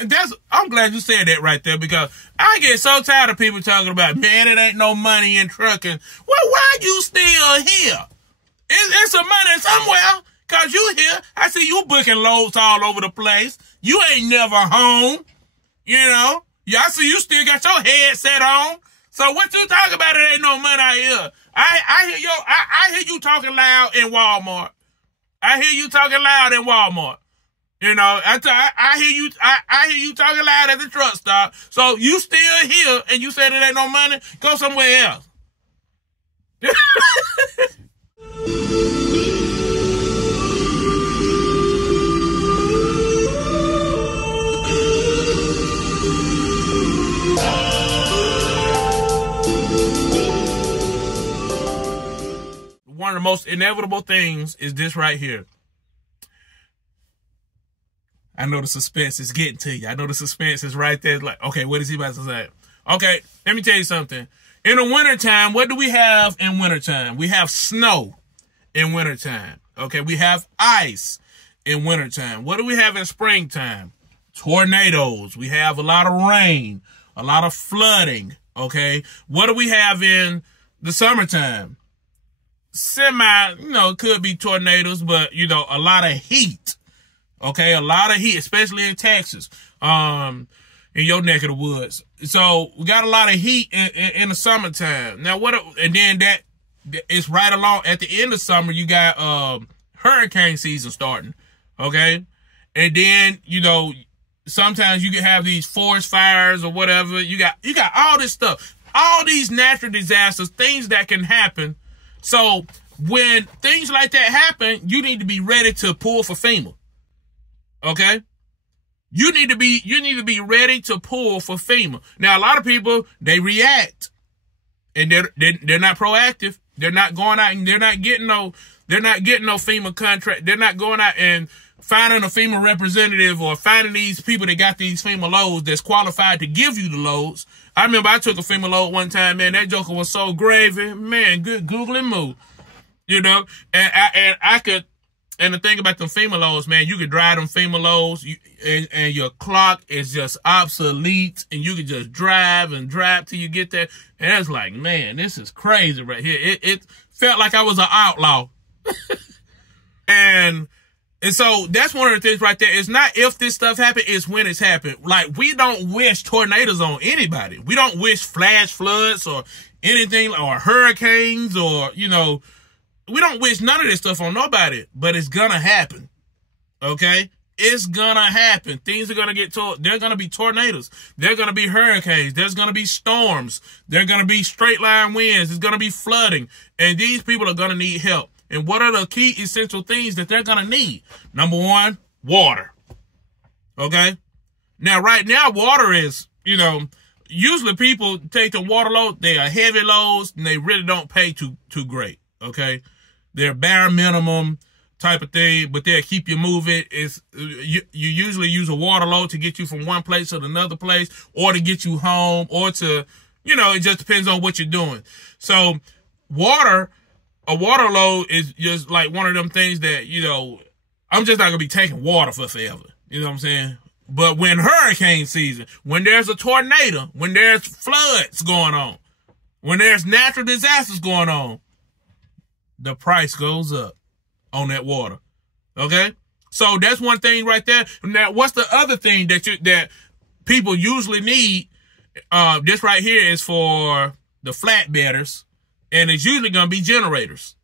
and that's, I'm glad you said that right there, because I get so tired of people talking about, man, it ain't no money in trucking. Well, why you still here? It's some money somewhere, cause you here. I see you booking loads all over the place. You ain't never home, you know. Yeah, I see you still got your headset on. So what you talking about? It ain't no money out here. I hear you talking loud in Walmart. I hear you talking loud in Walmart. You know, I hear you talking loud at the truck stop. So you still here and you said it ain't no money? Go somewhere else. One of the most inevitable things is this right here. I know the suspense is getting to you. I know the suspense is right there. It's like, okay, what is he about to say? Okay, let me tell you something. In the wintertime, what do we have in wintertime? We have snow in wintertime. Okay, we have ice in wintertime. What do we have in springtime? Tornadoes. We have a lot of rain, a lot of flooding. Okay, what do we have in the summertime? Semi, you know, it could be tornadoes, but, you know, a lot of heat. Okay, a lot of heat, especially in Texas, in your neck of the woods. So we got a lot of heat in the summertime. Now and then that is right along at the end of summer, you got hurricane season starting. Okay, and then, you know, sometimes you can have these forest fires or whatever. You got all this stuff, all these natural disasters, things that can happen. So when things like that happen, you need to be ready to pull for FEMA. Okay? You need to be ready to pull for FEMA. Now, a lot of people, they react and they're not proactive. They're not going out and they're not getting no FEMA contract. They're not going out and finding a FEMA representative or finding these people that got these FEMA loads that's qualified to give you the loads. I remember I took a FEMA load one time, man. That joker was so gravy, man. Good googling move, you know. And the thing about them FEMA loads, man, you could drive them FEMA loads, and your clock is just obsolete, and you can just drive till you get there. And it's like, man, this is crazy right here. It felt like I was an outlaw. And so that's one of the things right there. It's not if this stuff happened, it's when it's happened. Like, we don't wish tornadoes on anybody. We don't wish flash floods or anything, or hurricanes, or, you know, we don't wish none of this stuff on nobody, but it's gonna happen. Okay? It's gonna happen. Things are gonna get there're gonna be tornadoes. There're gonna be hurricanes. There's gonna be storms. There're gonna be straight line winds. There's gonna be flooding. And these people are gonna need help. And what are the key essential things that they're gonna need? Number one, water. Okay? Now, right now, water is, you know, usually people take the water load, they are heavy loads, and they really don't pay too great. Okay? They're bare minimum type of thing, but they'll keep you moving. You usually use a water load to get you from one place to another place, or to get you home, or to, you know, it just depends on what you're doing. So a water load is just like one of them things that, you know, I'm just not going to be taking water for forever. You know what I'm saying? But when hurricane season, when there's a tornado, when there's floods going on, when there's natural disasters going on, the price goes up on that water. Okay? So that's one thing right there. Now, what's the other thing that people usually need? This right here is for the flatbedders, and it's usually going to be generators.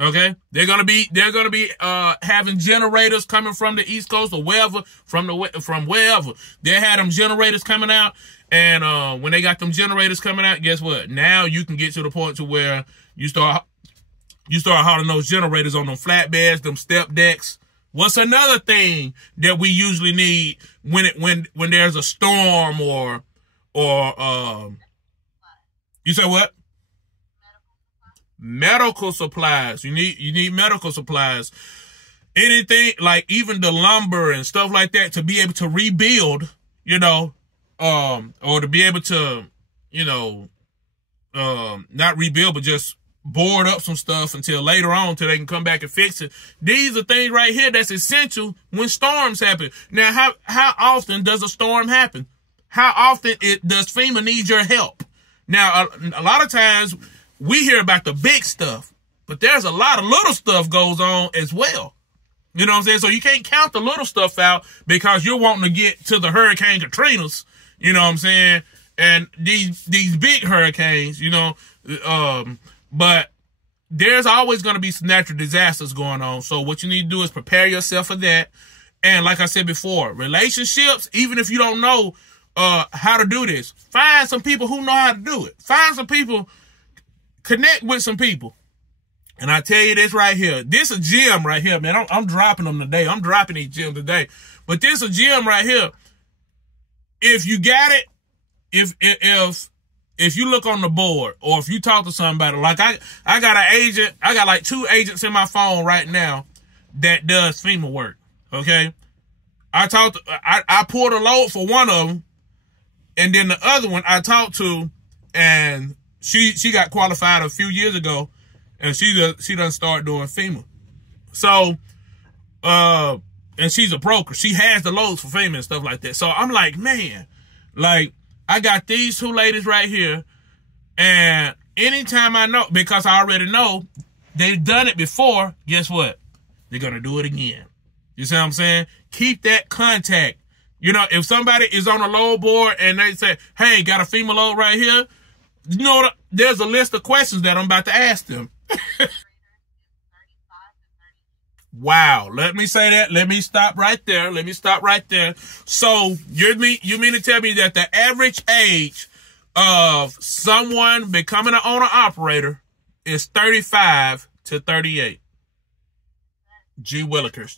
Okay? They're going to be having generators coming from the East Coast or wherever, from wherever. They had them generators coming out, and when they got them generators coming out, guess what? Now you can get to the point to where you start hauling those generators on them flatbeds, them step decks. What's another thing that we usually need when there's a storm or you say what? Medical supplies. You need medical supplies. Anything, like even the lumber and stuff like that, to be able to rebuild, you know, or to be able to, you know, not rebuild, but just board up some stuff until later on, till they can come back and fix it. These are things right here that's essential when storms happen. Now, how often does a storm happen? How often does FEMA need your help? Now, a lot of times we hear about the big stuff, but there's a lot of little stuff goes on as well. You know what I'm saying? So you can't count the little stuff out because you're wanting to get to the Hurricane Katrinas, you know what I'm saying? And these big hurricanes, you know, but there's always going to be some natural disasters going on. So what you need to do is prepare yourself for that. And like I said before, relationships, even if you don't know how to do this, find some people who know how to do it. Find some people, connect with some people. And I tell you this right here, this is a gem right here, man. I'm dropping them today. I'm dropping these gems today. But this is a gem right here. If you got it, if you look on the board or if you talk to somebody, like I got an agent, I got like 2 agents in my phone right now that does FEMA work. Okay. I pulled a load for one of them, and then the other one I talked to, and she got qualified a few years ago, and she done start doing FEMA. So, and she's a broker. She has the loads for FEMA and stuff like that. So I'm like, man, like I got these 2 ladies right here, and anytime I know, because I already know they've done it before, guess what? They're going to do it again. You see what I'm saying? Keep that contact. You know, if somebody is on a load board and they say, hey, got a FEMA load right here, you know, there's a list of questions that I'm about to ask them. Wow. Let me say that. Let me stop right there. So you mean to tell me that the average age of someone becoming an owner-operator is 35 to 38? G. Willikers.